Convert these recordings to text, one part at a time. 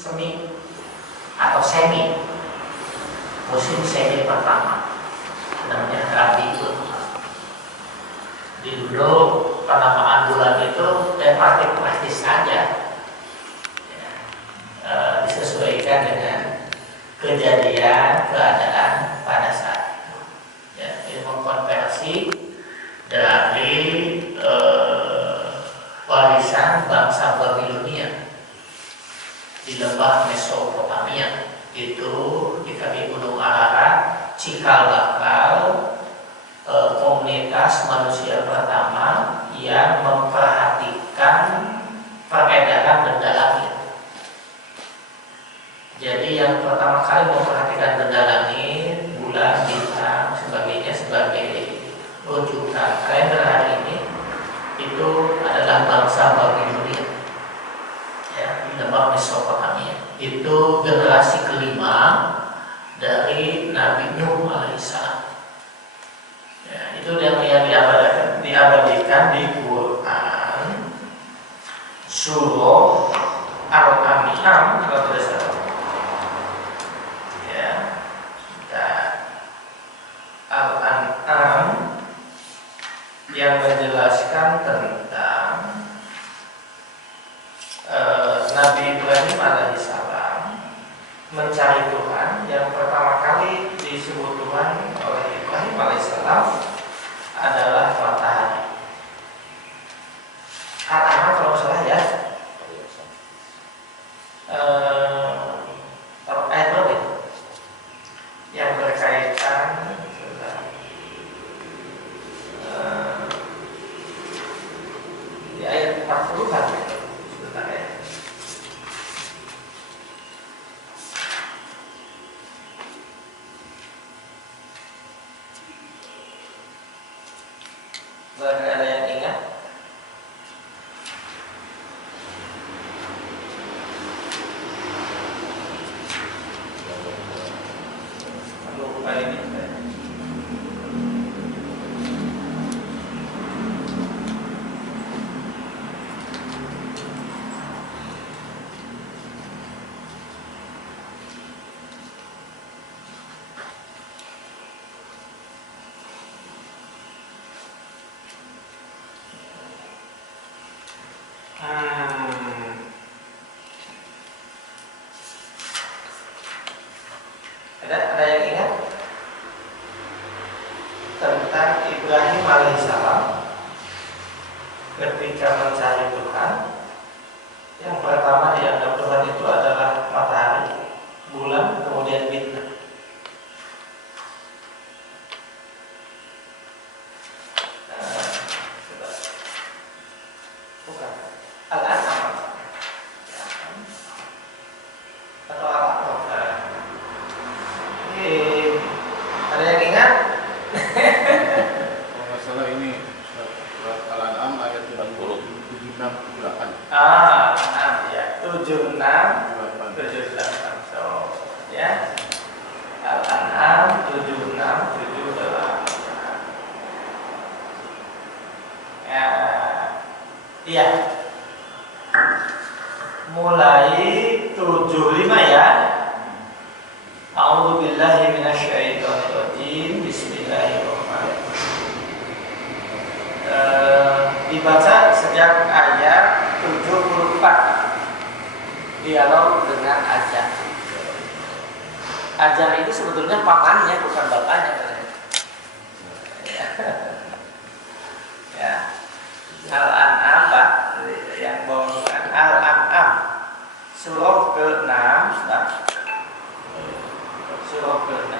semi atau semi, musim semi pertama, namanya Rabiul. Di dulu penamaan bulan itu praktis saja, ya, disesuaikan dengan kejadian keadaan pada saat itu. Ya, ini mengkonversi dari warisan bangsa Babilonia di lembah Mesopotamia, itu di kaki Gunung Ararat, cikal bakal komunitas manusia pertama yang memperhatikan peredaran benda langit. Jadi yang pertama kali memperhatikan benda langit, bulan, bintang, sebagainya sebagai rujukan kalender hari ini, itu adalah bangsa Babilonia, ya, di lembah Mesopotamia. Itu generasi kelima dari Nabi Nuh alaihissalam. Ya, itu yang diabadikan di Quran surah Al-An'am kalau tidak salah. Ya, Al-An'am yang menjelaskan tentang Nabi Ibrahim alaihissalam mencari Tuhan. Yang pertama kali disebut Tuhan oleh Ibrahim alaihissalam adalah matahari. Al-An'am kalau salah ya, ayat berapa itu? Yang berkaitan di ayat 40-an sebentar ya. Barangkali ada yang ingat? Lupa ini. Ada yang ingat tentang Ibrahim alaihissalam ketika mencari Tuhan? Yang pertama dianggap Tuhan itu adalah matahari, bulan, kemudian bintang. Bukan Al-An'am atau Al-An'am. Ada yang ingat? Kalau nggak salah ini surat Al-An'am ayat 76-78. Ya, 76, 78. So, ya, Al-An'am 76, 78. Ya, iya. Mulai 75 ya. A'udzu billahi minasyaitonir rajim. Bismillahirrahmanirrahim. Dibaca sejak ayat 74. Dialog dengan Ajar. Ajar itu sebetulnya pamannya, bukan bapaknya. Ya. Al-An'am, Pak, yang bawakan Al-An'am surah ke-6, surah ke-6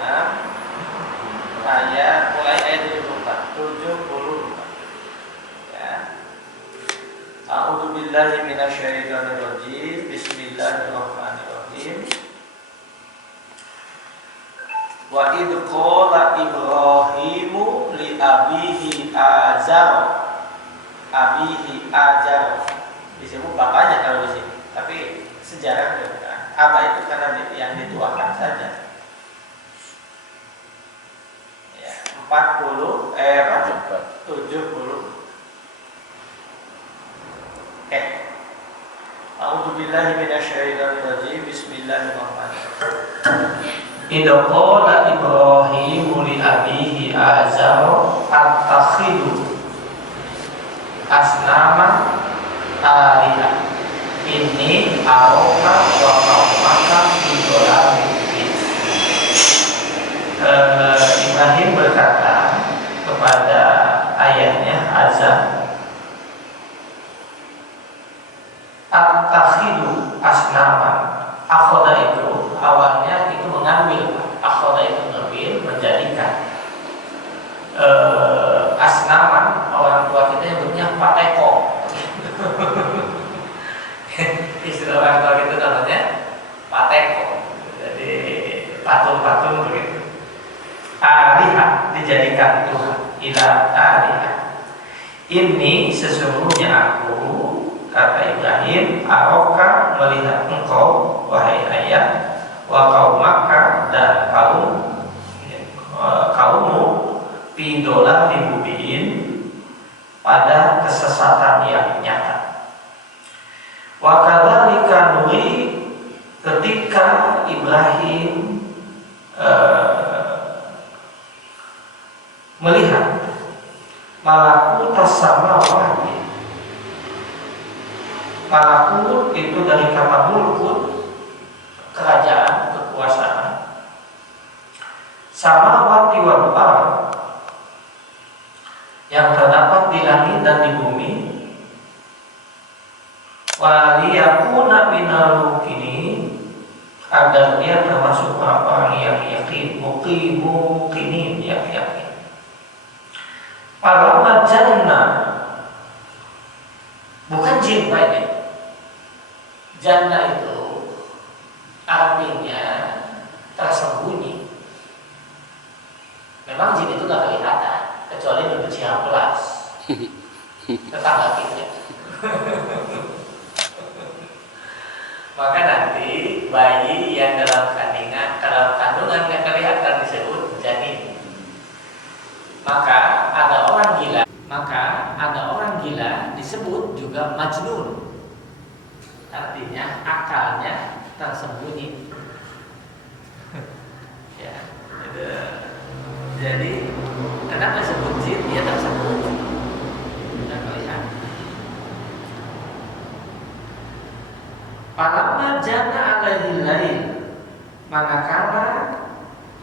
ayat mulai ayat 74. Ya. A'udzu billahi minasyaitonir rajim. Bismillahirrahmanirrahim. Wa idh qala Ibrahimu li abihi Azar. Abihi Azar disebut bapaknya kalau di sini, tapi sejarah bukan. Apa itu karena yang dituakan saja. Ya, 70 A'udzu billahi minasyaitonir rajim. Bismillahirrahmanirrahim. Idqala Ibrahim li abihi Azar attakhidu asnama alihah ini aroka wa qaumaka fi dhalalin mubin. Ibrahim berkata kepada ayahnya Azar, attakhidu asnama. Akhoda itu awalnya itu mengambil, akhoda itu mengambil, menjadikan. Asnaman orang tua kita nyebutnya pateko. Istilah orang tua itu namanya pateko. Jadi patung-patung begitu. Alihah dijadikan Tuhan. Ila alihah. Ini sesungguhnya aku, kata Ibrahim, aroka melihat engkau wahai ayah, wa qaumaka dan kaummu fi dhalalin mubin pada kesesatan yang nyata. Wa kadzalika nuri ketika Ibrahim melihat malakutas samawati. Malakut itu dari kata mulkut, kerajaan, kekuasaan. Samawati wal ardh yang terdapat di langit dan di bumi. Waliyakuna minal mukinin, agar dia termasuk orang-orang yang yakin, mukinin yang yakin. Palamma jannah, bukan jin baik. Jannah itu artinya tersembunyi. Memang jin itu gak kelihatan kecuali berbenci amplas tetangga kita. Maka nanti bayi yang dalam kandungan yang kelihatan disebut janin. Maka ada orang gila disebut juga majnun. Artinya akalnya tersembunyi. Ya, jadi kenapa disebut jin? Dia tersembunyi, tidak kelihatan. Falamma jana alaihi lail, manakala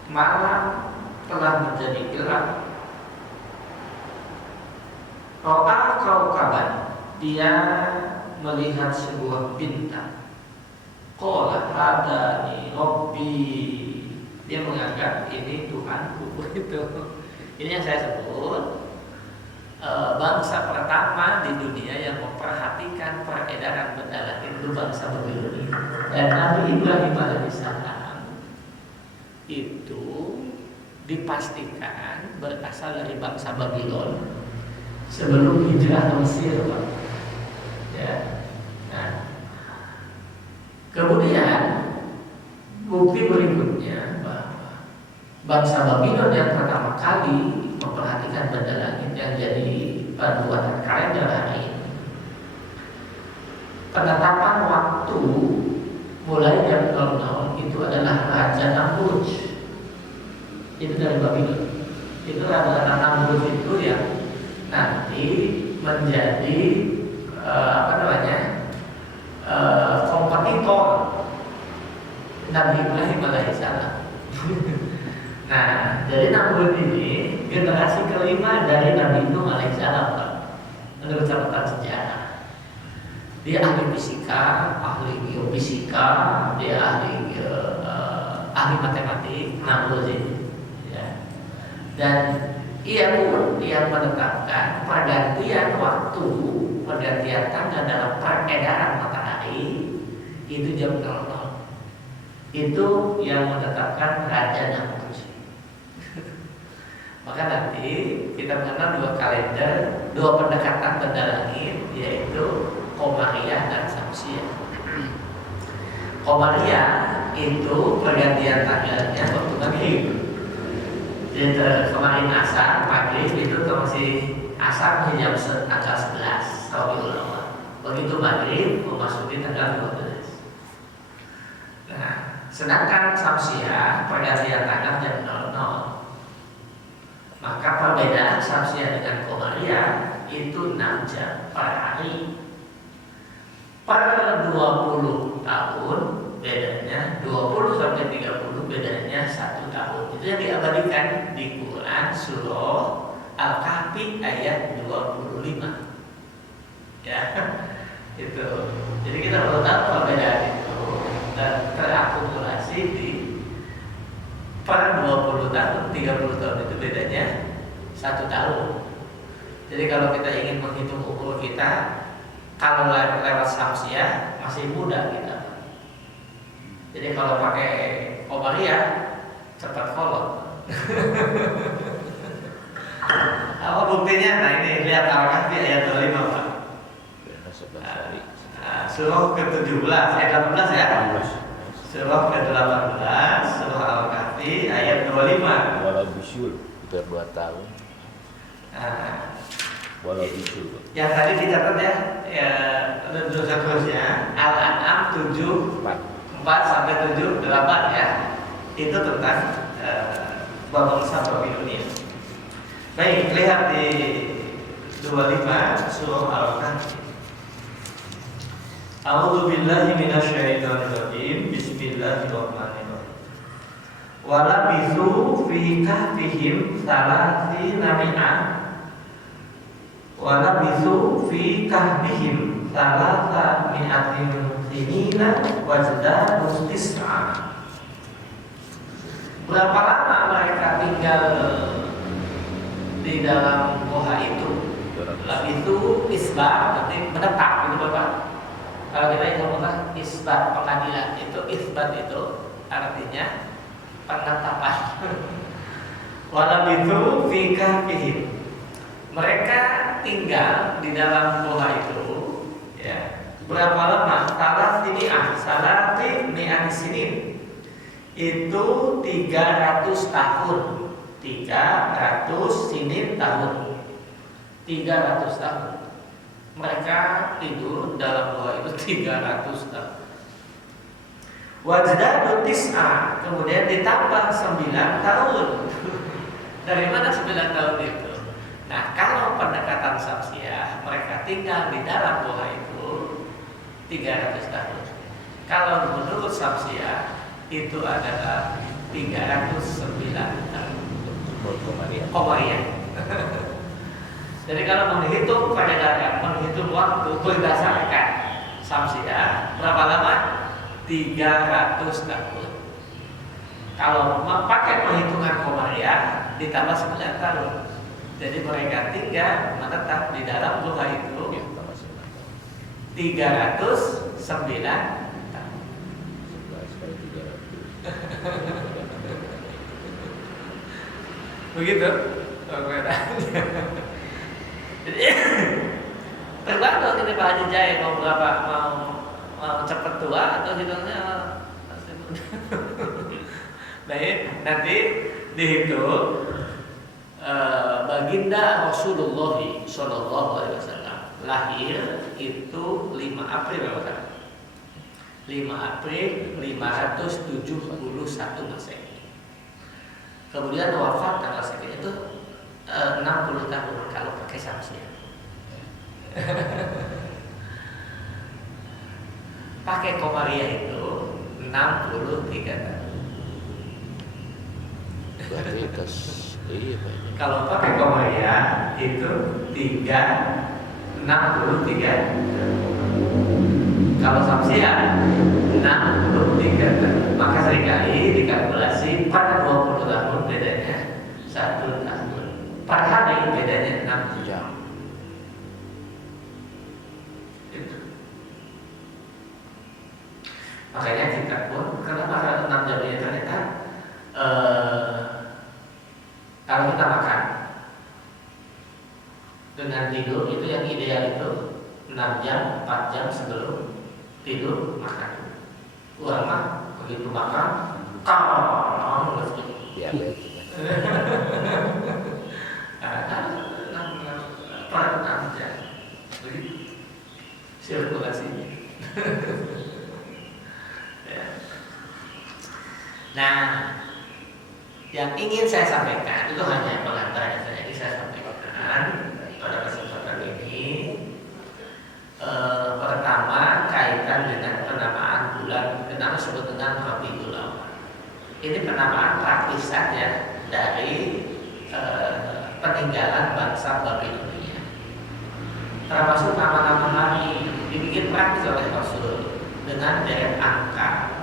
malam telah menjadi gelap. Ro'a kaukaban, dia melihat sebuah bintang. Qala hadani rabbi, dia menganggap ini Tuhanku. Itu ini yang saya sebut bangsa pertama di dunia yang memperhatikan peredaran benda langit itu bangsa Babilonia. Dan Nabi Ibrahim alaihissalam itu dipastikan berasal dari bangsa Babilon sebelum hijrah ke Mesir, Pak. Ya. Nah, kemudian bukti berikutnya bahwa bangsa Babilon yang pertama kali memperhatikan benda langit yang jadi panduan kalender hari ini, penetapan waktu mulai jam 00 itu adalah Raja Namrud. Itu dari Babilon. Itu adalah Namrud itu yang nanti menjadi kompetitor Nabi Ibrahim alaihissalam. Nah, dari Namrud ini generasi kelima dari Nabi Nuh alaihissalam, menurut catatan sejarah. Dia ahli fisika, ahli geofisika, dia ahli matematik, Namrud ini. Ya. Dan ia pun yang menetapkan pergantian waktu, pergantian tanggal dalam peredaran matahari itu jam 00. Itu yang menetapkan Raja Namrud. Maka nanti kita mengenal dua kalender, dua pendekatan benda langit, yaitu Qamariyah dan Syamsiyah. Qamariyah itu pergantian tanggalnya waktu maghrib. Jadi kemarin asar, maghrib itu masih asar jam tanggal 11 Rabiul Awal. Begitu maghrib memasuki tanggal 12. Nah, sedangkan samsiah pergantian tanggal jam 00. Maka perbedaan samsiah dengan qamariyah itu 6 jam per hari. Per 20 tahun bedanya 20 sampai 30 bedanya 1 tahun. Itu yang diabadikan di Quran surah Al-Kahfi ayat 25. Ya, itu. Jadi kita perlu tahu perbedaan itu dan terakumulasi di per 20 tahun, 30 tahun itu bedanya 1 tahun. Jadi kalau kita ingin menghitung umur kita, kalau lewat samsiah masih muda kita. Jadi kalau pakai qamariyah cepat kolot. Apa buktinya? Nah ini lihat Al-Kahfi ayat 25 Pak. Surah ke-17 ayat 18 ya. Surah ke-18 surah Al-Kahfi ayat 25. Walau bisul per 2 tahun. Walau bisul. Yang tadi dicatat ya, seterusnya Al-An'am 7:4 sampai 7:8 ya. Itu tentang bangsa dunia. Baik, lihat di 25 surah Al-Kahfi. A'udzu billahi minasyaitonir rajim. Bismillahirrahmanirrahim. Walabithu fi kahfihim thalathina mi'ah. Walabithu fi kahfihim thalatha mi'atin sinina wazdadu tis'a. Berapa lama mereka tinggal di dalam gua itu? Labithu isbat, berarti menetap gitu Bapak. Kalau kita ingin mengatakan isbat pengadilan itu isbat itu artinya penetapan. Walau itu fi kahfihim, mereka tinggal di dalam gua itu ya berapa lama? Salati mi'ah sinin, itu 300 tahun. 300 sinin tahun, 300 tahun. Mereka tidur dalam gua itu 300 tahun. Wajdadu tis'a, kemudian ditambah 9 tahun. Dari mana 9 tahun itu? Nah, kalau pendekatan samsiah, mereka tinggal di dalam gua itu 300 tahun. Kalau menurut samsiah itu adalah 309 tahun. Qamariyah. Jadi kalau menghitung perbedaan, menghitung waktu berdasarkan samsiah, berapa lama? 300 tahun. Kalau pakai perhitungan qamariyah ditambah 9 tahun. Jadi mereka tinggal menetap di dalam gua itu 309 tahun. Begitu perbedaannya. Jadi tergantung ini Pak Haji Jaya mau berapa, mau cepat tua atau hidungnya masih muda. Baik, nanti dihitung baginda Rasulullah Shallallahu Alaihi Wasallam lahir itu 5 April Bapak. 5 April 571 Masehi. Kemudian wafat tanggal sekian itu 60 tahun kalau pakai samsiah. Pakai qamariyah itu 63 tahun. Berarti Kalau pakai qamariyah itu 63. Kalau samsiah 63 tahun. Maka seringkali dikalkulasi pada 20 tahun bedanya 1 tahun. Per hari bedanya 6 jam. Makanya kita pun kenapa 6 jam ini ternyata kalau kita makan dengan tidur itu yang ideal itu 6 jam, 4 jam sebelum tidur makan. Ulama begitu makan, kalau ya betul. Sirkulasinya. Ya. Nah, yang ingin saya sampaikan itu hanya pengantar saja. Jadi saya sampaikan pada kesempatan ini pertama kaitan dengan penamaan bulan, kenapa disebut dengan Rabiul Awal. Ini penamaan praktis saja dari peninggalan bangsa Babilonia. Termasuk nama-nama hari dibikin praktis oleh Rasul dengan deret angka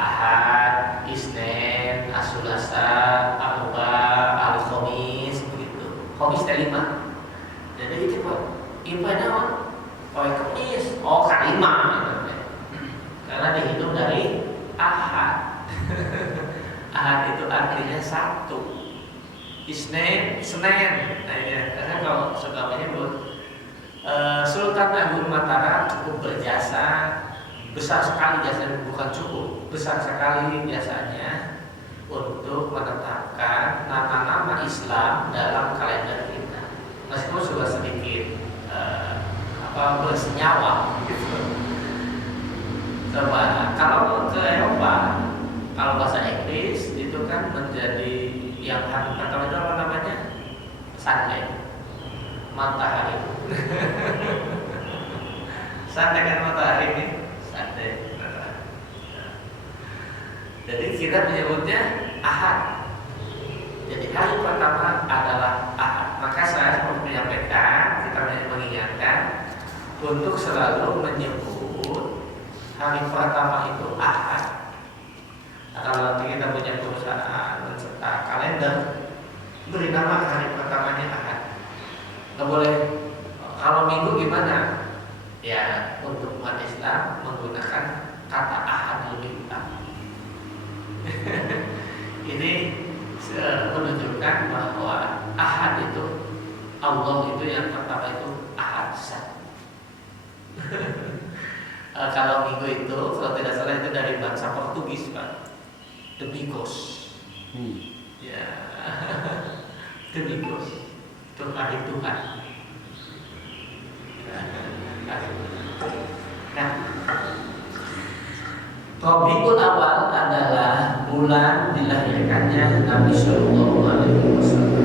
Ahad, Isnin, As-Sulasa, Al-Arba, Al-Khamis, begitu. Khamis tadi 5. Jadi itu kok impanya poin Kamis, kalima gitu. Karena dihitung dari Ahad. Ahad itu artinya satu. Isnin, Senin. Nah ya, karena kalau suka menyebut Sultan Agung Mataram cukup berjasa, besar sekali jasanya, bukan cukup, besar sekali jasanya untuk menetapkan nama-nama Islam dalam kalender kita. Meskipun sudah sedikit bersenyawa gitu. Coba kalau ke Eropa, kalau bahasa Inggris itu kan menjadi yang kalau itu apa namanya? Sunday, matahari. Sunday kan matahari ini. Jadi kita menyebutnya Ahad. Jadi hari pertama adalah Ahad. Maka saya seperti menyampaikan, kita mengingatkan untuk selalu menyebut hari pertama itu Ahad. Nah, kalau nanti kita punya perusahaan mencetak kalender, beri nama hari pertamanya Ahad. Nggak boleh. Kalau Minggu gimana? Ya, untuk umat Islam menggunakan kata Ahad lebih utama. Ini menunjukkan bahwa Ahad itu Allah itu yang pertama itu Ahad Zat. Kalau Minggu itu kalau tidak salah itu dari bangsa Portugis, Pak. Domingos. Ya. Domingos. Itu hari Tuhan. Nah, Rabiul Awal adalah bulan dilahirkannya Nabi Sallallahu Alaihi Wasallam.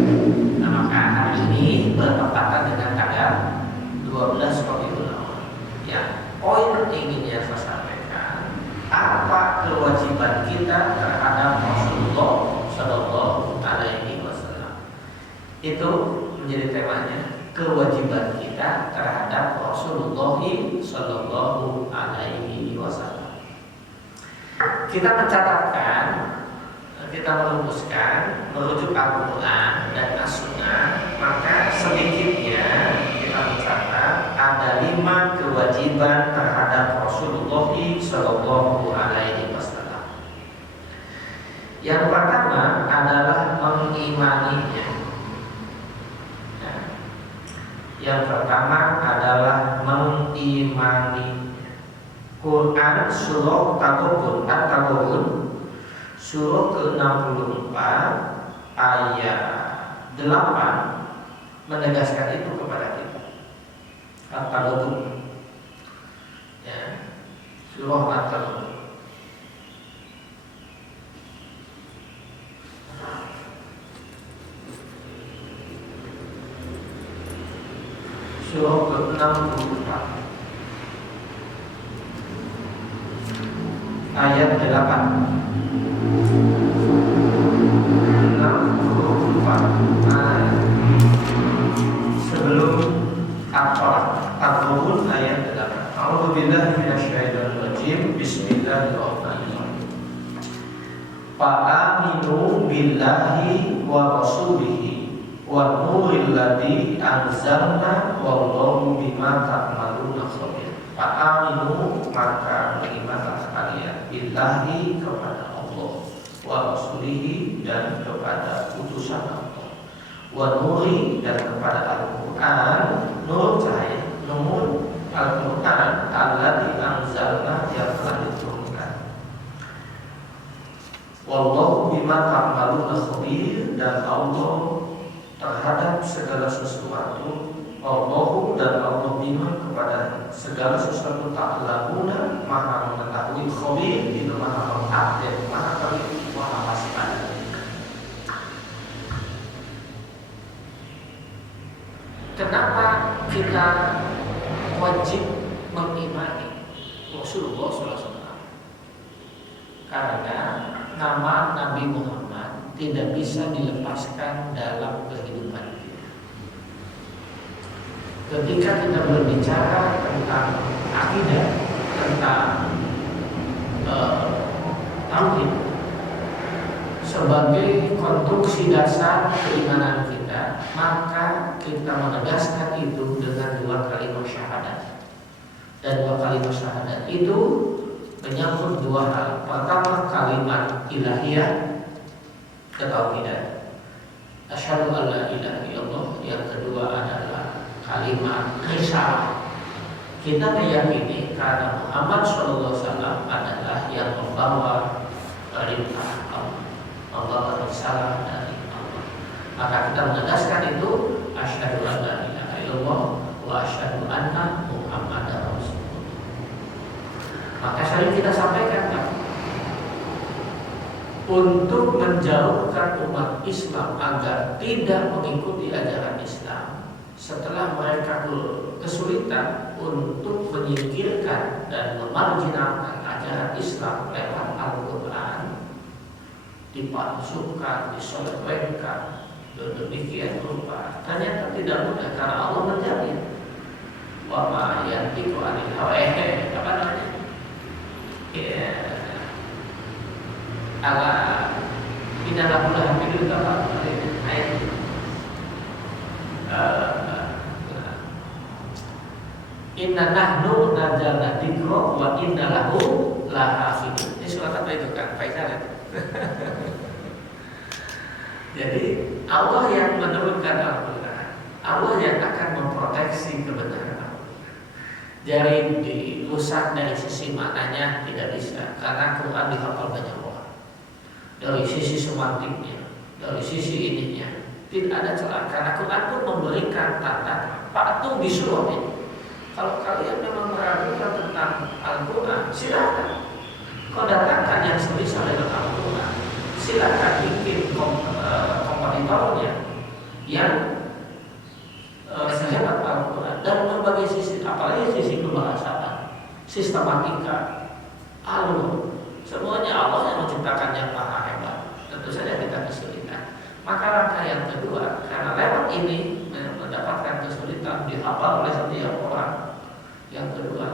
Nah, maka hari ini bertepatan dengan tanggal 12 Rabiul Awal. Ya, poin inginnya saya sampaikan, apa kewajiban kita terhadap Rasulullah Sallallahu Alaihi Wasallam. Itu menjadi temanya, kewajiban kita terhadap Rasulullah Sallallahu Alaihi Wasallam. Kita mencatatkan, kita merumuskan, merujuk Al-Quran dan As-Sunnah, maka sedikitnya kita mencatat ada 5 kewajiban terhadap Rasulullah Sallallahu Alaihi Wasallam. Yang pertama adalah mengimaninya. Yang pertama adalah mengimani. Quran surah At-Taghabun surah ke-64 ayat 8 menegaskan itu kepada kita. At-Taghabun, ya, surah At-Taghabun. Surah ke-64 ayat 8. 64 sebelum At-Taghabun ayat 8. A'udzubillahi minasyaitonir rajim. Bismillahirrahmanirrahim. Fa'aminu billahi wa rasulihi wa nuril ladzi anzalna wallahu bima ta'maluna khabir. Fa'aminu, maka berimanlah kalian billahi kepada Allah, wa rasulihi dan kepada utusan Allah, wa nuri dan kepada Al-Quran, nur cahaya, nur Al-Quran alladzi anzalna yang telah diturunkan. Wallahu bima ta'maluna khabir, dan Allah terhadap segala sesuatu, Allahu dan Allah bima kepada segala sesuatu ta'lamuna, maha mengetahui, khabir itu maha mengupdate, maha terlihat kita wajib mengimani Rasulullah SAW, karena nama Nabi Muhammad tidak bisa dilepaskan dalam kehidupan kita. Ketika kita berbicara tentang akidah, tentang tauhid sebagai konstruksi dasar keimanan kita, maka kita menegaskan itu dengan dua kalimat syahadat. Dan dua kalimat syahadat itu menyangkut dua hal. Pertama, kalimat ilahiyah, ketauhidan, asyhadu an la ilaha illallah. Yang kedua adalah kalimat risalah. Kita meyakini karena Muhammad SAW adalah yang membawa perintah Allah, membawa risalah dari Allah. Maka kita menegaskan itu, asyhadu an la ilaha illallah wa asyhadu anna Muhammadar Rasulullah. Maka sering kita sampaikan, Pak, untuk menjauhkan umat Islam agar tidak mengikuti ajaran Islam, setelah mereka kesulitan untuk menyingkirkan dan memarginalkan ajaran Islam lewat Al-Quran, dipalsukan, diselewengkan, demikian rupa, ternyata tidak mudah karena Allah menjamin wa ma yantiqu anil hawa, apa namanya? Ya, ala inna lahu hafidun ayat inna nahnu nazzalna dzikra wa inna lahu lahafidun. Ini surat apa itu kan? Faisal itu. Jadi Allah yang menurunkan Al-Quran, Allah yang akan memproteksi kebenaran Al-Quran. Jadi dirusak dari sisi maknanya tidak bisa, karena Quran dihafal banyak orang. Dari sisi semantiknya, dari sisi ininya tidak ada celah, karena Quran pun memberikan tanda patuh di surah ini. Kalau kalian memang meragukan tentang Al-Quran, silakan kau datangkan yang semisal dengan Al-Quran. Silakan bikin kompetitornya yang sehebat Al-Quran dan berbagai sisi, apalagi sisi kebahasaan, sistematika, alur, semuanya Allah yang menciptakan yang maha hebat. Tentu saja kita kesulitan. Maka langkah yang kedua, karena lewat ini mendapatkan kesulitan dihafal oleh setiap orang. Yang kedua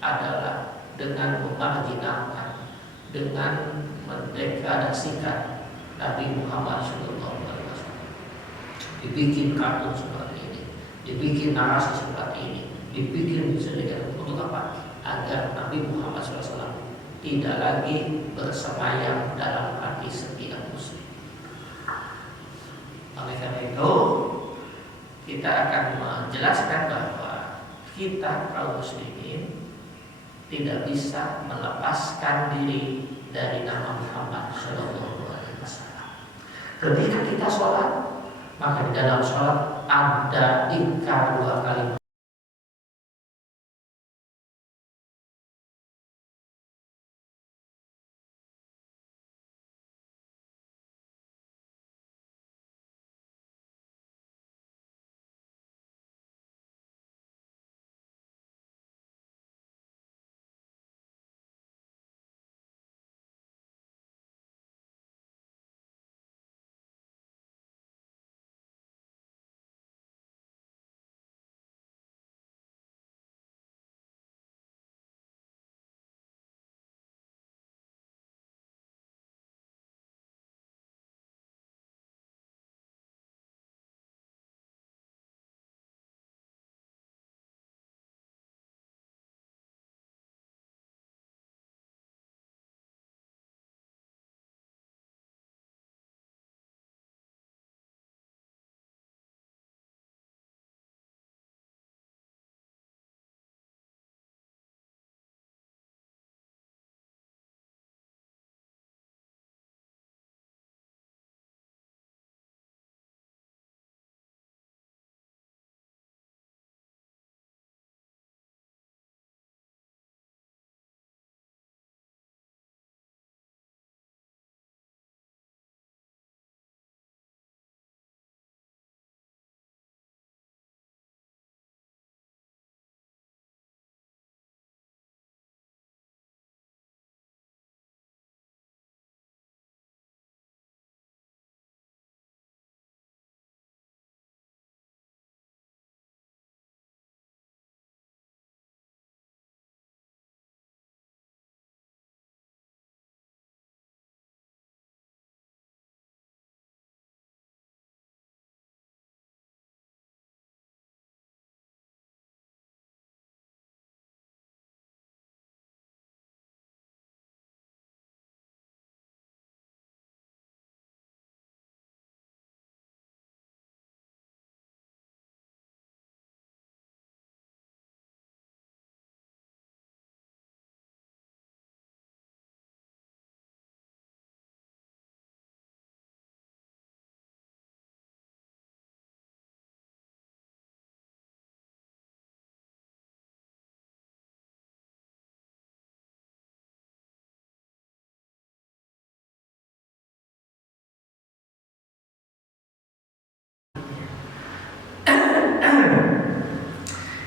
adalah dengan memarginalkan, dengan mendegradasikan Nabi Muhammad SAW. Dibikin kartun seperti ini, dibikin narasi seperti ini, dibikin sedemikian untuk apa? Agar Nabi Muhammad SAW tidak lagi bersemayam dalam hati setiap muslim. Oleh karena itu, kita akan menjelaskan bahwa kita kaum muslimin tidak bisa melepaskan diri dari nama Muhammad SAW. Ketika kita sholat, maka di dalam sholat ada ikrar dua kali.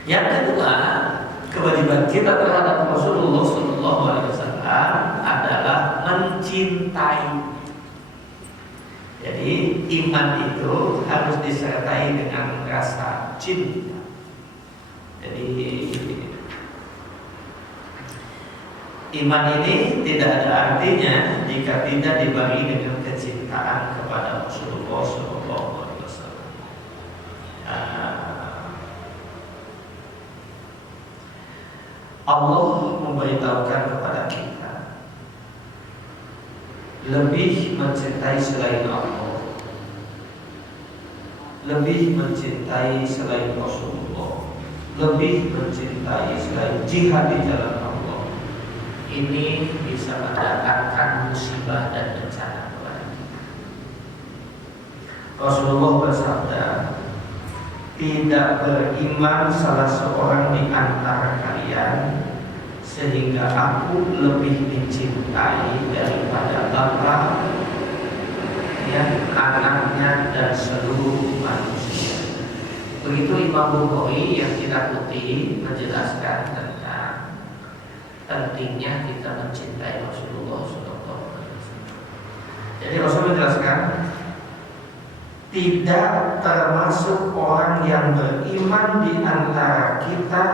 Yang kedua, kewajiban kita terhadap Rasulullah SAW adalah mencintai. Jadi iman itu harus disertai dengan rasa cinta. Jadi iman ini tidak ada artinya jika tidak dibarengi dengan kecintaan kepada Rasulullah SAW. Allah memberitahukan kepada kita lebih mencintai selain Allah, lebih mencintai selain Rasulullah, lebih mencintai selain jihad di jalan Allah. Ini bisa mendatangkan musibah dan bencana kepada kita. Rasulullah bersabda, tidak beriman salah seorang di antara kalian sehingga aku lebih dicintai daripada bapa, anaknya dan seluruh manusia. Begitu Imam Bukhari yang kita kutip menjelaskan tentang pentingnya kita mencintai Rasulullah SAW. Jadi Rasul menjelaskan, tidak termasuk orang yang beriman di antara kita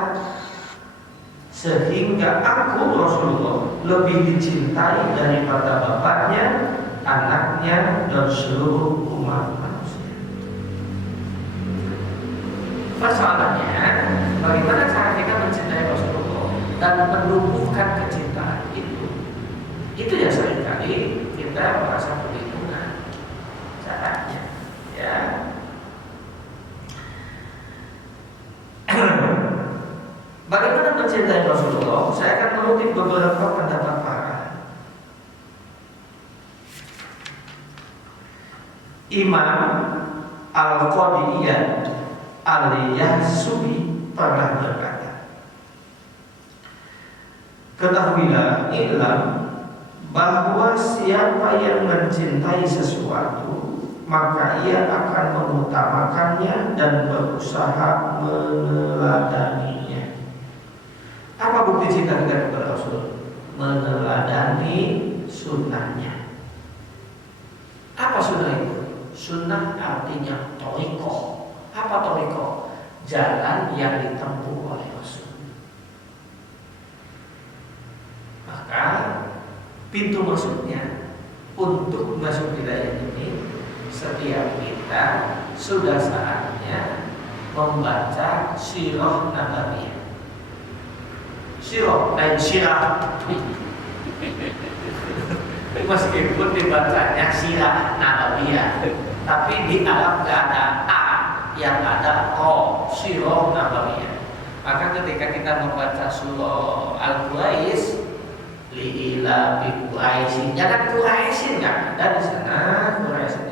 sehingga aku Rasulullah lebih dicintai daripada bapaknya, anaknya dan seluruh umat manusia. Persoalannya, bagaimana cara kita mencintai Rasulullah dan menumbuhkan kecintaan itu? Itu yang seringkali kita merasa kebingungan caranya. Ya. Bagaimana mencintai Rasulullah? Saya akan mengutip beberapa pendapat para Imam Al-Qadiyah Al-Yahsubi pernah berkata, ketahuilah ilam bahwa siapa yang mencintai sesuatu maka ia akan mengutamakannya dan berusaha meneladaninya. Apa bukti cinta kita kepada Rasul? Meneladani sunnahnya. Apa sunnah itu? Sunnah artinya toriko. Apa toriko? Jalan yang ditempuh oleh Rasul. Maka pintu masuknya untuk masuk wilayah ini, setiap kita sudah saatnya membaca sirah nabawiyah. Sirah dan sirah, meskipun dibacanya sirah nabawiyah, tapi di Arab gak ada a, yang ada o, sirah nabawiyah. Maka ketika kita membaca surah Al-Quraish, liila bi Quraisyin, jangan Quraisyin, nggak ada di sana Quraisyin.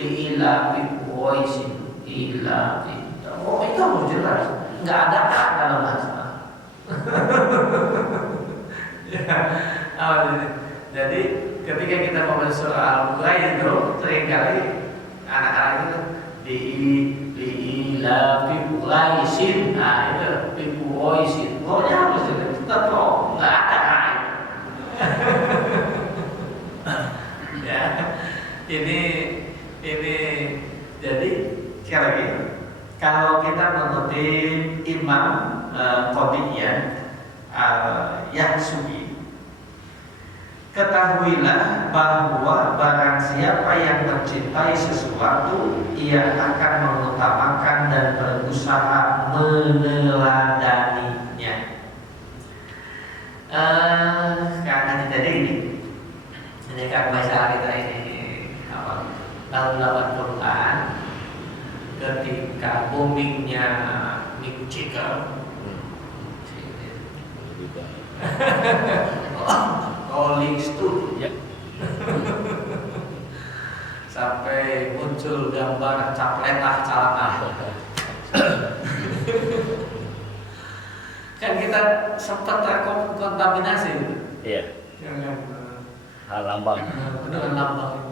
Liila bi Quraisyin, ila bi, oh itu harus jelas, nggak ada a dalam bahasa. Jadi ketika kita membaca surah Al-Quraish itu seringkali anak-anak itu liila bi Quraisyin, nah itu bi Quraisyin, pokoknya harus jelas, tetap nggak ada a. Ya, ini jadi sekali lagi, kalau kita mengutip Imam Qadiyah Al-Yahsubi, ketahuilah bahwa barang siapa yang mencintai sesuatu, ia akan mengutamakan dan berusaha meneladaninya. Karena jadi ini kan masalah kita ini dalam Quran, ketika boomingnya Mick Jagger, Rolling Stone, ya. Sampai muncul gambar capletah celana. Kan kita sempat terkontaminasi. Iya. Hal lambang. Dengan lambang.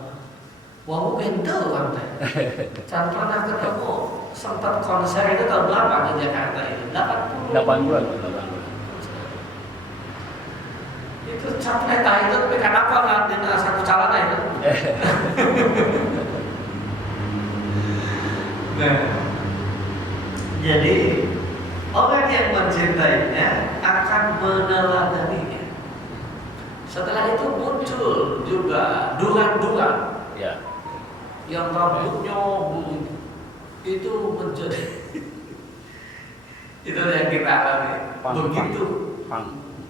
Wah, mungkin tuh kan. Can pernah ketemu sempat konser itu tahun berapa di Jakarta itu? 80-an. Itu capleta itu, tapi kenapa ngambil satu celana itu? Nah, jadi orang yang mencintainya akan meneladaninya. Setelah itu muncul juga duran-duran Ya. yang rambutnya itu menjadi itu yang kita alami. Begitu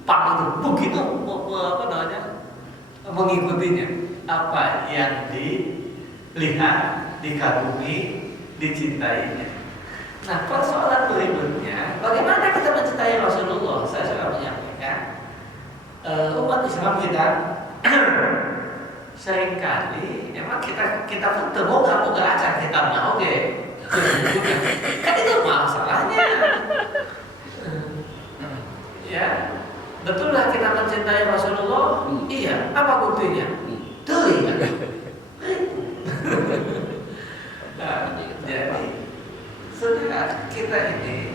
Pak itu begitu apa namanya mengikutinya, apa yang dilihat, dikagumi, dicintainya. Nah, persoalan berikutnya, bagaimana kita mencintai Rasulullah? Saya sudah menyampaikan, umat Islam kita seringkali memang kita pun termoga-moga aja kita mau kan itu masalahnya. Ya, betullah kita mencintai Rasulullah. Iya, apa buktinya? Tuh kan. Nah, jadi saudara kita ini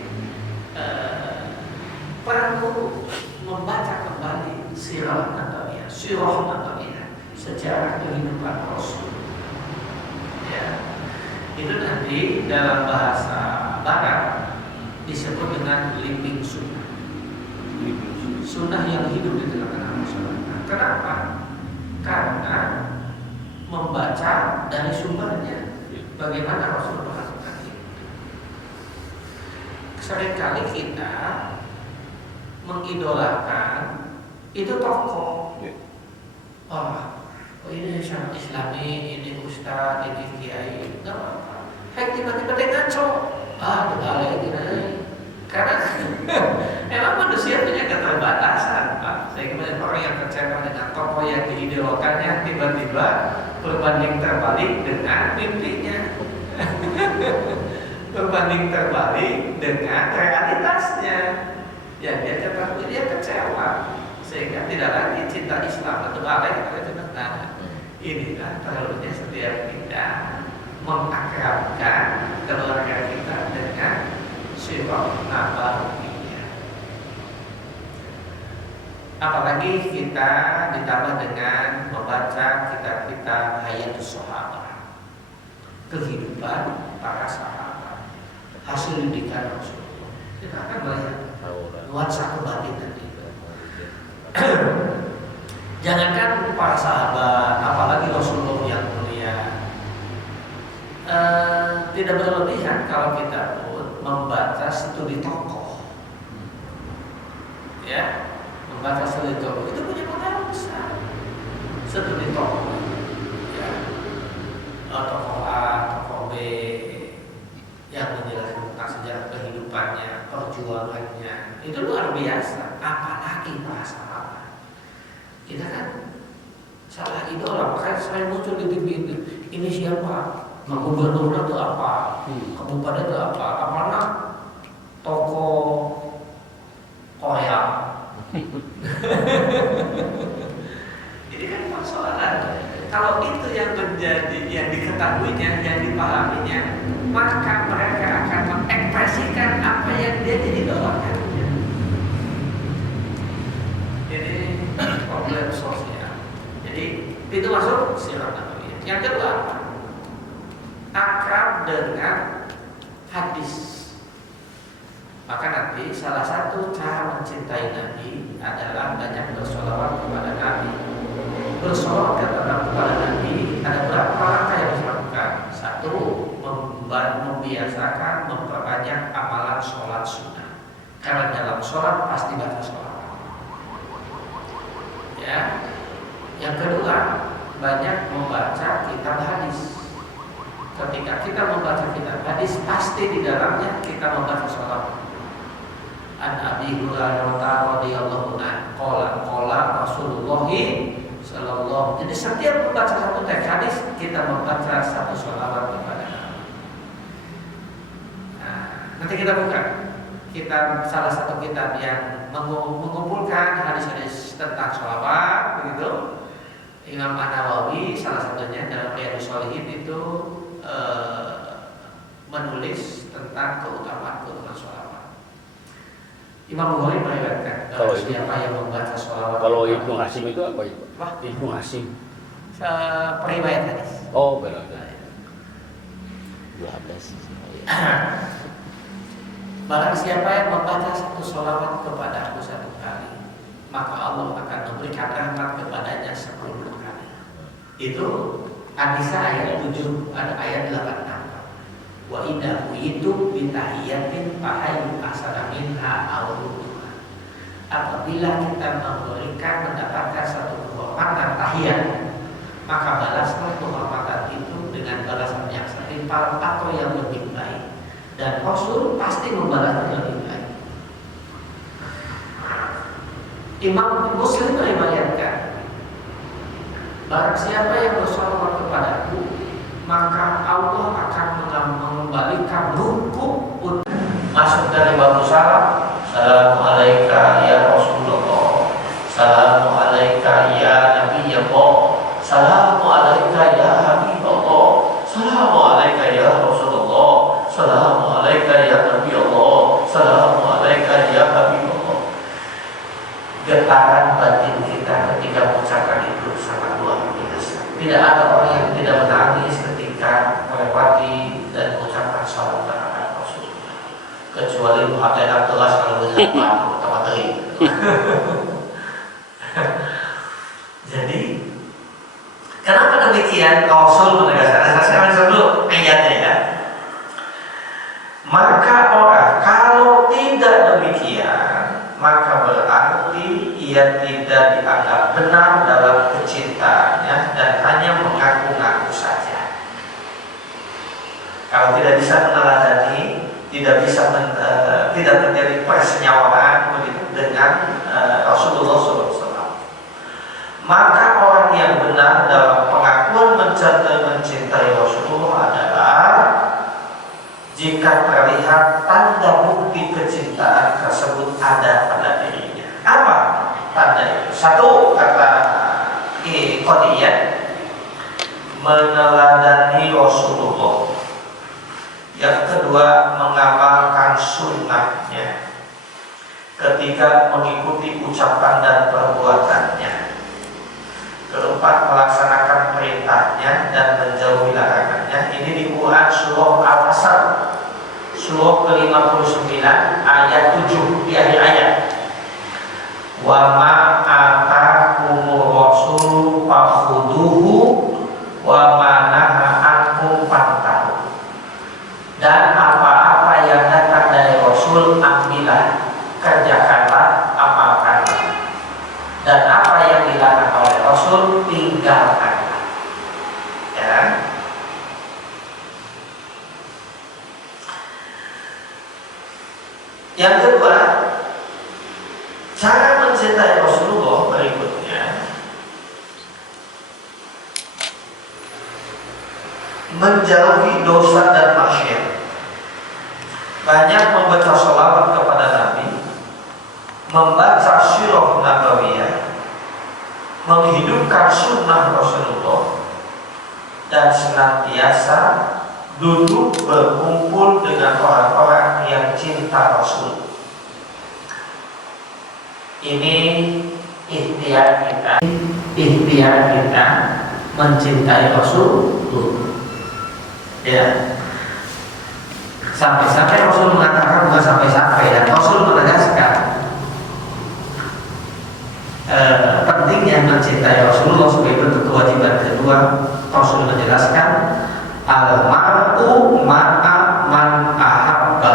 perlu membaca kembali sirah nabawiyah, sejarah kehidupan Rasul. Ya, itu nanti dalam bahasa Barat disebut dengan living sunnah. Sunnah yang hidup di tengah-tengah masyarakat. Kenapa? Karena membaca dari sumbernya, bagaimana Rasul melakukan itu. Seringkali kita mengidolakan itu tokoh. Oh ini syarah Islami, ini ustaz, ini kiai, nggak apa-apa. Tiba-tiba dia ngaco, tegalai gini. Karena emang manusia punya keterbatasan, Pak. Saya kemarin orang yang kecewa dengan tokoh yang diidolakannya tiba-tiba berbanding terbalik dengan mimpinya, berbanding terbalik dengan realitasnya. Ya dia ketahui, dia kecewa, sehingga tidak lagi cinta Islam atau balik itu. Nah, inilah perlunya setiap kita mengakrabkan keluarga kita dengan sirah nabawiyah. Apalagi kita ditambah dengan membaca kitab-kitab Hayatus Sahabah, kehidupan para sahabat, hasil didikan Rasulullah. Kita akan melihat nuansa kebatinan itu. Jangankan para sahabat, apalagi Rasulullah yang mulia, tidak berlebihan kalau kita pun membaca studi tokoh, ya, membaca studi tokoh itu punya pengaruh besar. Studi tokoh, ya, tokoh A, tokoh B, yang menjelaskan tentang sejarah kehidupannya, perjuangannya, itu luar biasa. Apalagi para sahabat. Kita kan salah idola, makanya saya muncul di TV itu. Ini siapa? Gubernurnya itu apa? Kabupaten itu apa? Apalagi tokoh Korea. Ini kan persoalan. Kalau itu yang menjadi, yang diketahuinya, yang dipahaminya, maka mereka akan mengekspresikan apa yang dia jadi idolakan. Ini problem sosial. Jadi itu masuk sirah nabawiyah. Yang kedua, akrab dengan hadis. Maka nanti salah satu cara mencintai Nabi adalah banyak bersolawat kepada Nabi. Bersolawat kepada Nabi ada berapa langkah yang harus dilakukan. Satu, membiasakan memperbanyak amalan sholat sunnah. Karena dalam sholat pasti baca sholat. Ya. Yang kedua, banyak membaca kitab hadis. Ketika kita membaca kitab hadis, pasti di dalamnya kita membaca sholawat. An Abi Hurairah radhiyallahu anhu qala Rasulullah sallallahu. Jadi setiap membaca satu teks hadis, kita membaca satu sholawat kepada Nabi. Nah, nanti kita buka kitab, salah satu kitab yang mengumpulkan hadis-hadis tentang sholawat, begitu. Imam An-Nawawi salah satunya dalam Riyadhus Shalihin itu menulis tentang keutamaan sholawat. Imam Bukhari meriwayatkan Kalau itu- siapa yang membaca sholawat. Kalau Ibnu Hasim itu apa itu? Apa? Ibnu Hasim. Periwayat hadis. Oh, benar. 12. Barang siapa yang membaca satu sholawat kepada aku satu kali, maka Allah akan memberikan rahmat kepadanya 10 kali. Itu An-Nisa ayat 7, ada ayat 86. Wa idza itu bitahiyatin fahayyu ahsana minha aw rudduha. Apabila kita mendapatkan satu kehormatan tahiyat, maka balaslah kehormatan itu dengan balasan yang setimpal atau yang lebih baik. Dan Rasul pasti membalasnya lebih baik. Imam Muslim meriwayatkan, barang siapa yang bersolawat kepadaku, maka Allah akan mengembalikan ruku. Masuk dari bab salam, Assalamualaikum ya Rasulullah, Assalamualaikum ya Nabi Allah, Assalamualaikum ya Habibullah, Assalamualaikum ya Rasulullah, Assalamualaikum ya Nabi Allah, Assalamualaikum ya Habibullah. Getaran batin kita ketika mengucapkan itu sangat luar biasa. Tidak ada orang yang tidak menangis ketika melewati dan mengucapkan salam terhadap Rasulullah, kecuali Muhammad Abdullah kalau melihat batu pertama kali. Jadi kenapa demikian? Rasul menegaskan. Saya baca dulu ayatnya ya. Maka orang kalau tidak demikian, maka berarti ia tidak dianggap benar dalam kecintaannya dan hanya mengaku-ngaku saja. Kalau tidak bisa meneladani, tidak terjadi persenyawaan begitu dengan Rasulullah SAW. Maka orang yang benar dalam pengakuan mencintai Rasulullah adalah jika terlihat tanda bukti kecintaan tersebut ada pada dirinya. Apa tanda itu? Satu, kata Qadiyah, meneladani Rasulullah. Yang kedua, mengamalkan sunnahnya. Ketiga, mengikuti ucapan dan perbuatannya. Keempat, melaksanakan perintahnya dan menjauhi larangannya. Ini di Quran surah Al-Asr, surah ke-59 ayat 7 di akhir ayat. Wa ma atakumur rasul fakhuduhu wa ma naha ankum fantahu. Dan apa-apa yang datang dari Rasul ambillah, kerjakanlah, amalkanlah. Dan apa yang dilarang oleh Rasul tinggalkanlah. Ya. Yang kedua, cara mencintai Rasulullah berikutnya menjauhi dosa dan maksiat. Banyak membaca sholawat kepada Nabi, membaca sirah nabawiyah, menghidupkan sunnah Rasulullah, dan senantiasa duduk berkumpul dengan orang-orang yang cinta Rasul. Ini ikhtiar kita mencintai Rasul. Ya, sampai-sampai Rasul mengatakan, bukan sampai-sampai, dan Rasul menegaskan pentingnya mencintai Rasulullah sebagai bentuk kewajiban kedua. Rasul menjelaskan, al-mar'u ma'a man ahabba.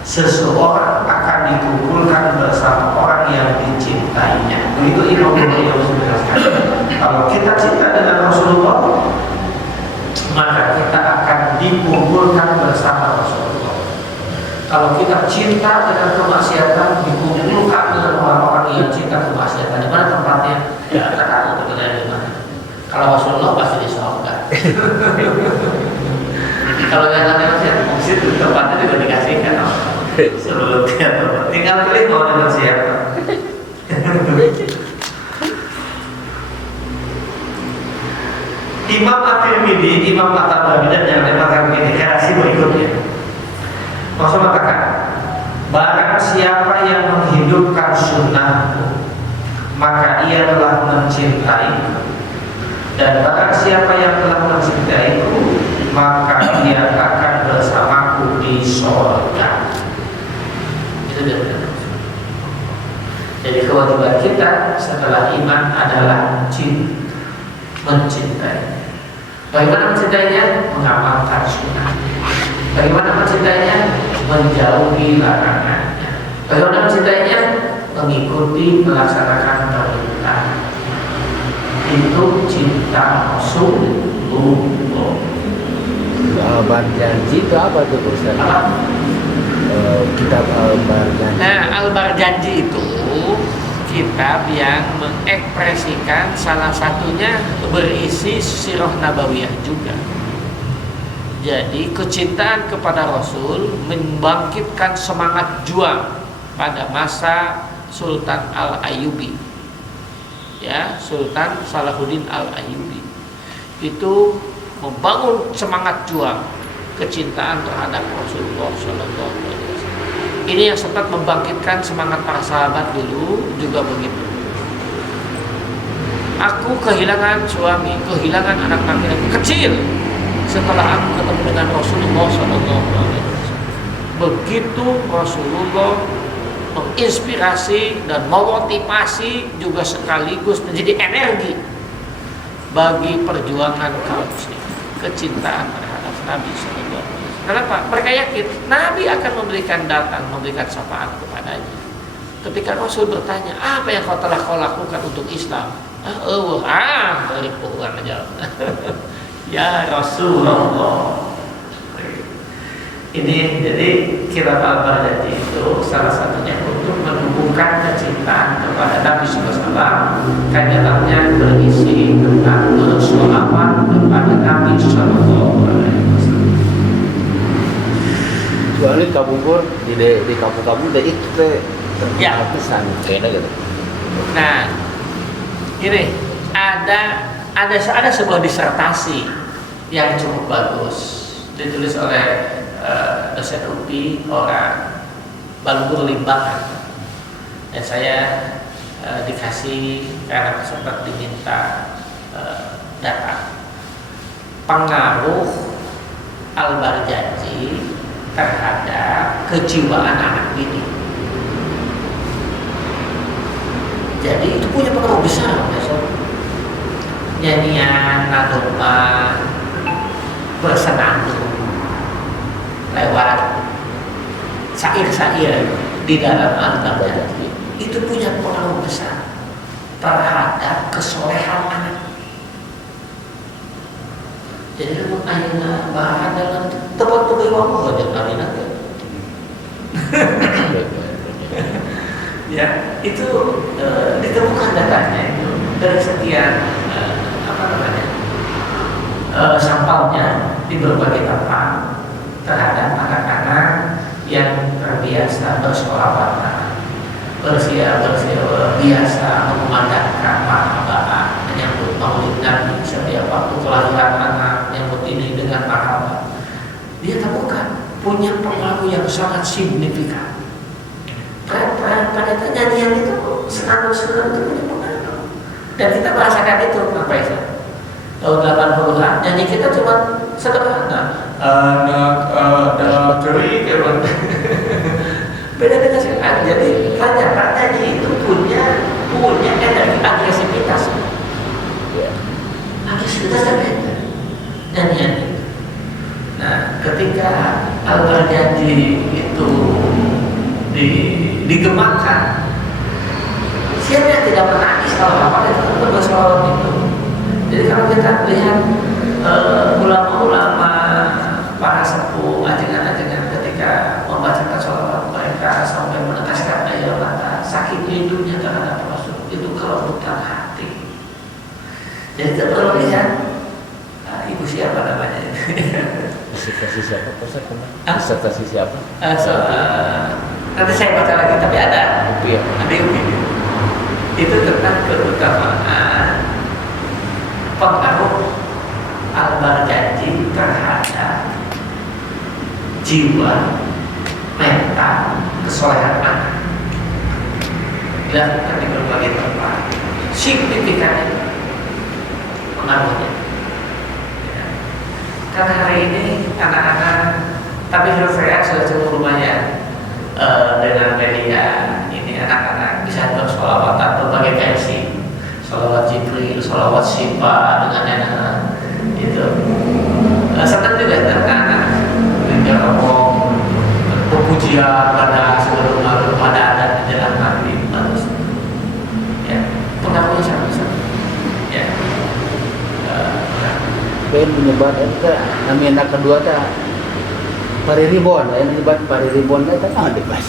Seseorang akan dikumpulkan bersama orang yang dicintainya. Begitu Imam Bukhari menjelaskan. Kalau kita cinta dengan Rasulullah, maka kita akan dikumpulkan bersama Rasulullah. Kalau kita cinta dengan kemaksiatan, dikumpulkan dengan orang-orang yang cinta kemaksiatan. Di mana tempatnya? Ya, kita tahu kita di mana. Kalau Rasulullah pasti di surga. Kalau yang namanya maksiat, itu tempatnya juga dikasihkan. Sebelum dia tinggal pilih mau dengan siapa. Imam At-Tirmidzi, Imam At-Tabrani dan yang lain mengatakan begini, narasi berikutnya. Rasul mengatakan, barang siapa yang menghidupkan sunnahku, maka ia telah mencintaiku, dan barang siapa yang telah mencintaiku, maka ia akan bersamaku di surga. Itu dia. Jadi kewajiban kita setelah iman adalah mencintai. Bagaimana mencintainya? Mengamalkan sunnah. Bagaimana mencintainya? Menjauhi larangannya. Bagaimana mencintainya? Mengikuti, melaksanakan perintah. Itu cinta Rasulullah. Al-Barjanji itu apa tuh Ustaz? Kitab Al-Barjanji. Nah, Al-Barjanji itu kitab yang mengekspresikan salah satunya berisi sirah nabawiyah juga. Jadi kecintaan kepada Rasul membangkitkan semangat juang pada masa Sultan Al-Ayyubi. Ya, Sultan Salahuddin Al-Ayyubi. Itu membangun semangat juang kecintaan terhadap Rasulullah Sallallahu Alaihi Wasallam. Ini yang sempat membangkitkan semangat para sahabat dulu juga begitu. Aku kehilangan suami, kehilangan anak laki-laki kecil setelah aku ketemu dengan Rasulullah Sallallahu Alaihi Wasallam. Begitu Rasulullah menginspirasi dan memotivasi juga sekaligus menjadi energi bagi perjuangan kaum muslimin, kecintaan terhadap Nabi Sallallahu Alaihi Wasallam. Kenapa? Mereka yakin Nabi akan memberikan syafaat kepadanya. Ketika Rasul bertanya, apa yang kau telah lakukan untuk Islam? Dari Quran aja. Ya Rasulullah. Ini jadi kitab Al-Barjanji itu salah satunya untuk menumbuhkan kecintaan kepada Nabi SAW. Kan dalamnya berisi tentang bersolawat kepada Nabi SAW. Soalnya kabubur di kampung-kampung udah itu teh ya pesan kayaknya gitu. Nah, ini ada sebuah disertasi yang cukup bagus ditulis oleh dosen UPI orang Balubur Limbangan, dan saya dikasih karena sempat diminta data pengaruh Al-Barjanji terhadap kejiwaan anak didik. Jadi itu punya pengaruh besar, nyanyian, nadoma, bersenandung lewat syair-syair di dalam Al-Barjanji itu punya pengaruh besar terhadap kesolehan anak. Jadi kalau ayana bahan dalam tempat tuh ngomong aja kali nanti. Ya, itu ditemukan datanya itu dari sekian sampelnya di berbagai tempat terhadap anak-anak yang terbiasa bersolawat, biasa mengumandangkan marhaban, menyambut maulid Nabi setiap waktu kelahiran anak, menyambut ini dengan marhaban. Dia temukan punya pengaruh yang sangat signifikan. Pada nyanyian itu senandung-senandung itu punya pengaruh. Dan kita merasakan itu apa itu? Tahun 80-an nyanyi kita cuma sederhana. Anak curi kewan. Beda dengan sekarang. Jadi ternyata nyanyi itu punya energi agresivitas. Agresivitasnya beda. Nyanyian itu. Nah, ketika Al-Barjanji itu digemakan, siapa yang tidak menangis kalau apa itu kan bersolawat itu. Jadi kalau kita lihat ulama-ulama para sepuh ajengan-ajengan ketika membacakan sholawat mereka sampai meneteskan air mata saking rindunya terhadap Rasul itu kalau bukan hati. Jadi kita perlu lihat ibu siapa namanya. Disertasi siapa? Disertasi siapa? Nanti saya baca lagi, tapi ada Iya. ada yang begini. Itu tentang keutamaan pengaruh berjanji terhadap jiwa, mental, kesolehan anak. Dilakukan di berbagai tempat. Signifikan pengaruhnya. Ya. Karena hari ini anak-anak, tapi menurut saya sudah cukup lumayan dengan media ini anak-anak bisa bersholawat atau berbagai versi, sholawat Jibril, sholawat Sipa dengan anak itu. Senang juga anak-anak juga ngomong pujian pada seluruh makhluk pada adat di dalam Nabi manusia. Ya, pengaruhnya sangat besar. Ya. Ben penyebar itu namanya kedua ta Pariribon, yang disebut Pariribon itu kan ada pas.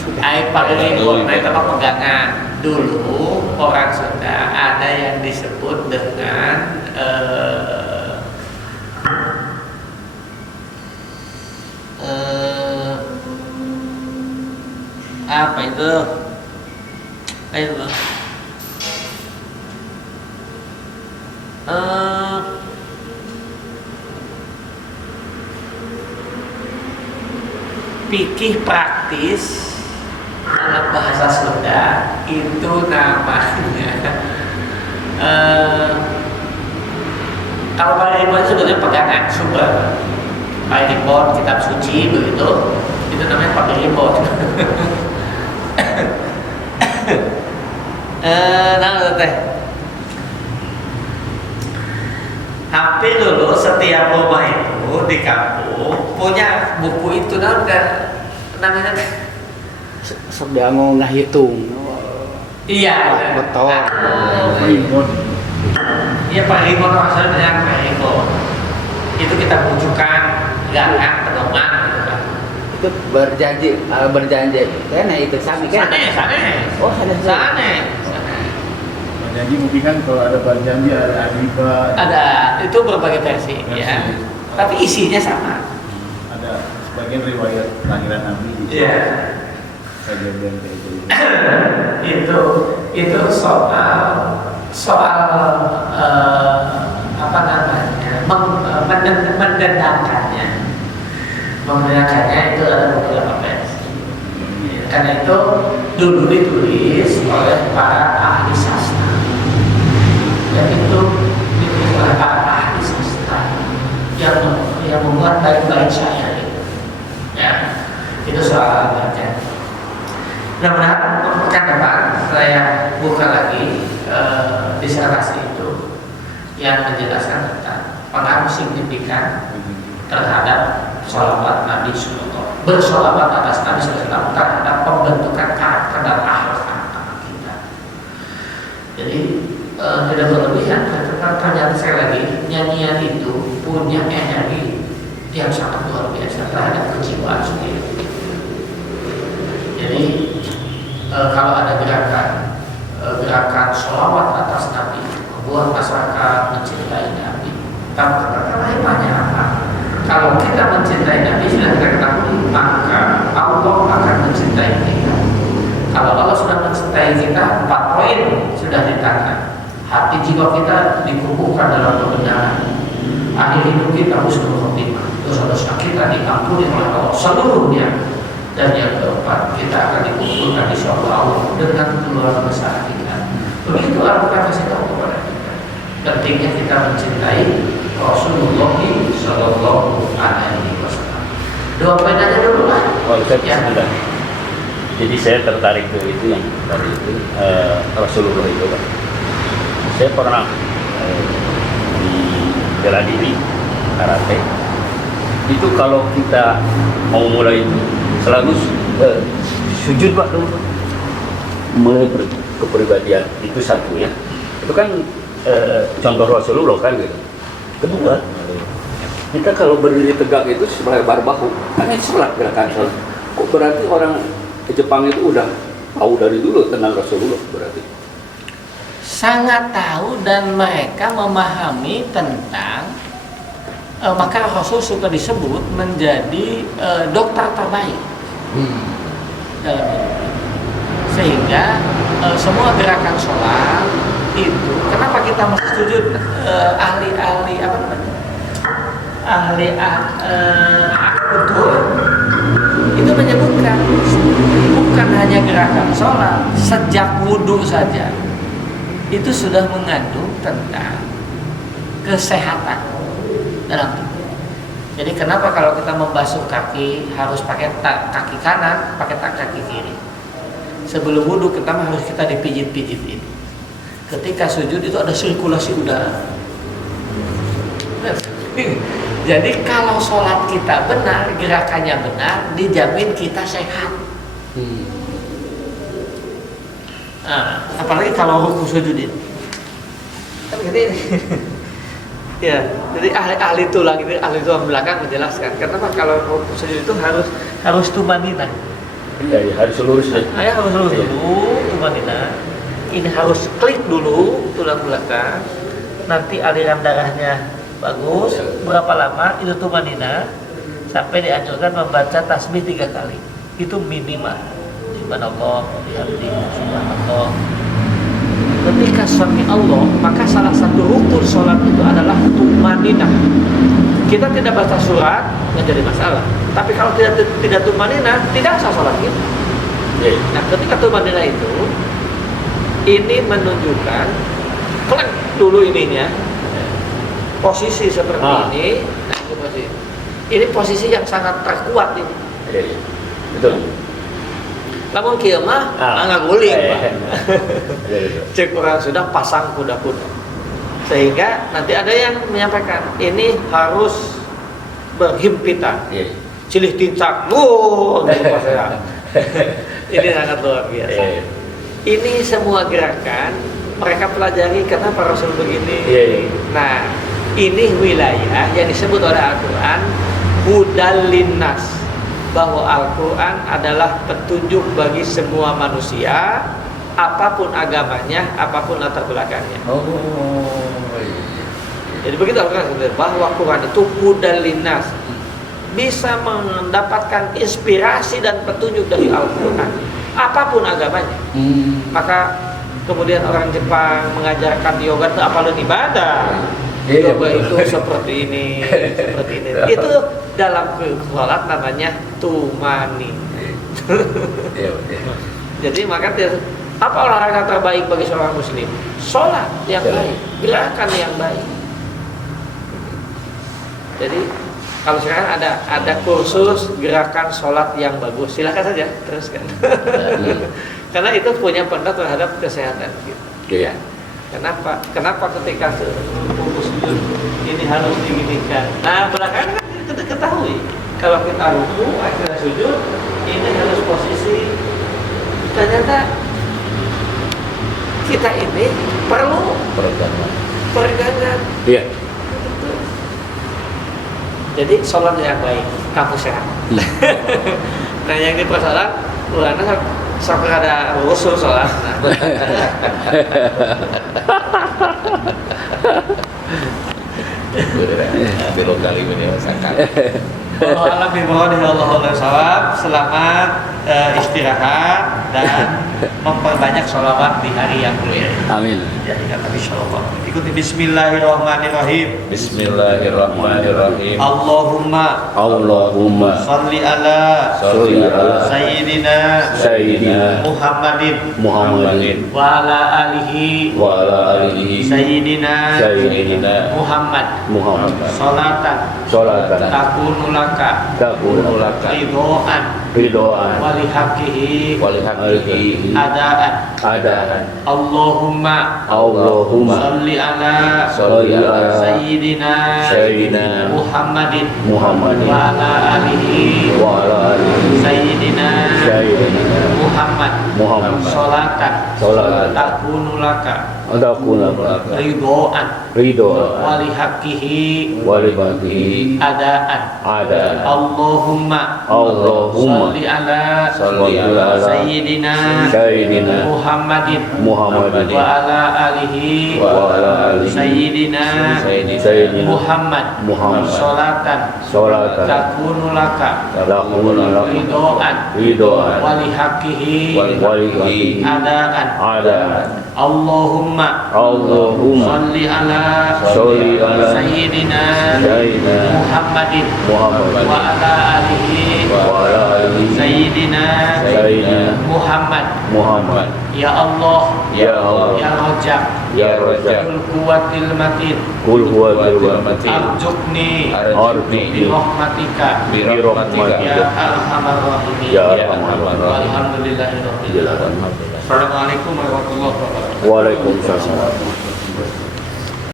Pariribon itu mah pegangan. Dulu orang Sunda ada yang disebut dengan apa itu? Ayo. Fikih praktis dalam bahasa Sunda itu namanya kalau Pariribon sebetulnya pegangan sumber Pariribon kitab suci begitu, itu namanya Pariribon. Nah, teh hampir dulu setiap rumah itu di kampung punya buku itu namanya Sedang ngahitung. iya betul. Iya Pariribon maksudnya dengan Pariribon itu kita bujukan gerakan pedoman gitu kan. Itu berjanji kan itu sami kan? Sana. Oh sana. Berjanji mungkin kan kalau ada berjanji ada riba. Ada itu berbagai versi ya. Tapi isinya sama. Ada sebagian riwayat kelahiran Nabi. Iya. Kejadian kayak gitu. itu soal apa namanya mendedahkannya itu ada beberapa versi. Karena itu dulu ditulis oleh para ahli sastra, dan itu ditulis oleh para ahli sastra yang membuat bait-bait syair itu. Ya, itu soal baca. Mudah-mudahan pekan depan saya buka lagi disertasi itu yang menjelaskan tentang pengaruh signifikan terhadap sholawat Nabi Sallallahu, bersholawat atas Nabi Sallallahu terhadap pembentukan karakter dan akhlak anak kita. Jadi tidak berlebihan, ternyata saya lagi nyanyian itu punya energi yang sangat luar biasa terhadap kejiwaan sendiri. Jadi kalau ada gerakan sholawat atas Nabi membuat masyarakat mencintai Nabi. Tapi banyak apa? Kalau kita mencintai Nabi sudah kita ketahui, maka Allah akan mencintai kita. Kalau Allah sudah mencintai kita, 4 poin sudah di tangan. Hati jiwa kita dikukuhkan dalam kebenaran. Akhir hidup kita husnul khotimah. Dosa-dosa kita diampuni oleh Allah seluruhnya. Dan yang keempat, kita akan dikumpulkan di surga Allah dengan keluarga besar kita. Begitu Al-Quran kasih tahu kepada kita. Pentingnya kita mencintai Rasulullah Sallallahu Alaihi Wasallam. 2 poin aja dulu lah. Oh, ya. Jadi saya tertarik ke itu yang tadi itu Rasulullah itu kan. Saya pernah di bela diri karate. Itu kalau kita mau mulai itu selalu sujud Pak dulu. Mulai kepribadian itu satu ya. Itu kan contoh Rasulullah kan gitu. Kedua, kita kalau berdiri tegak itu selebar bahu, kan itu sholat gerakan sholat. Kok berarti orang Jepang itu udah tahu dari dulu tentang Rasulullah berarti? Sangat tahu dan mereka memahami tentang maka Rasul suka disebut menjadi dokter terbaik dalam hidup. Sehingga semua gerakan sholat itu, kenapa kita mesti sujud ahli-ahli apa namanya? ahli betul itu menyebutkan bukan hanya gerakan sholat, sejak wudhu saja itu sudah mengandung tentang kesehatan dalam tubuh. Jadi kenapa kalau kita membasuh kaki harus pakai kaki kanan, pakai kaki kiri. Sebelum wudhu kita harus kita dipijit-pijitin. Ketika sujud itu ada sirkulasi udara. Jadi kalau sholat kita benar, gerakannya benar, dijamin kita sehat. Nah, apalagi kalau ruku sujudin. Kan gini. Ya, jadi ahli tulang itu, ahli tulang belakang menjelaskan. Kenapa kalau ruku sujud itu harus tumanina. Ya, harus lurus ya. Harus lurus dulu, tumanina. Ini harus klik dulu tulang belakang. Nanti aliran darahnya bagus. Berapa lama itu tumanina sampai dianjurkan membaca tasbih 3 kali. Itu minimal. Subhanallah, bihamdihi, subhanallah. Ketika sami Allah, maka salah satu rukun sholat itu adalah tumanina. Kita tidak baca surat nggak jadi masalah. Tapi kalau tidak tumanina, tidak sah sholat kita. Nah, ketika tumanina itu, ini menunjukkan klik dulu ininya. Posisi seperti ini, nah ini posisi. Ini posisi yang sangat terkuat ini. Betul. Namun kieu mah nggak guling, Pak. Cek orang sudah pasang kuda-kuda. Sehingga nanti ada yang menyampaikan ini harus berhimpitan. Cilih tincak, ini sangat luar biasa. Ini semua gerakan mereka pelajari kenapa Rasul begini. Nah, ini wilayah yang disebut oleh Al-Quran hudal linnas, bahwa Al-Quran adalah petunjuk bagi semua manusia, apapun agamanya, apapun latar belakangnya. Jadi begitu Al-Quran bahwa Quran itu hudal linnas, bisa mendapatkan inspirasi dan petunjuk dari Al-Quran, apapun agamanya. Maka kemudian orang Jepang mengajarkan yoga itu apalan ibadah. Yoga itu seperti ini, seperti ini. Itu dalam sholat namanya tumani. Jadi maka apa olahraga terbaik bagi seorang muslim? Sholat yang baik, gerakan yang baik. Jadi kalau sekarang ada kursus gerakan sholat yang bagus, silakan saja teruskan. Karena itu punya pendapat terhadap kesehatan kita. Kenapa ketika sujud ini harus diginikan? Nah, belakangan kita ketahui kalau kita ruku, kita sujud, ini harus posisi. Ternyata kita ini perlu peregangan. Iya. Jadi sholat yang baik, kamu sehat. Nah, yang dipersoalan, ulana sampai ada usul sholat. Belum kali ini masakan. Allah selamat istirahat dan memperbanyak sholawat di hari yang mulia. Amin. Jadi kata insyaallah. Ikuti Bismillahirrahmanirrahim. Bismillahirrahmanirrahim. Allahumma salli ala Sayyidina Muhammadin wa ala alihi Sayyidina Muhammad salatan takunu laka ridhoan walihaqihi adaan. Allahumma salli ala Sayyidina Muhammadin wa ala alihi Sayyidina Muhammad salatan takunu laka ridhoan walihaqihi adaan. Allahumma salli ala Sayyidina Muhammadin wa ala alihi Sayyidina Muhammad salatan takunu laka ridhoan walihaqihi ولي adaan. Allahumma salli ala sayyidina Muhammadin wa ala alihi sayyidina Muhammad. Ya Allah, ya Rajab, Qul huwatil matin, arjukni bi rahmatika ya arhamar rahimin. Alhamdulillahirabbil alamin. Assalamualaikum warahmatullahi wabarakatuh. Waalaikumsalam.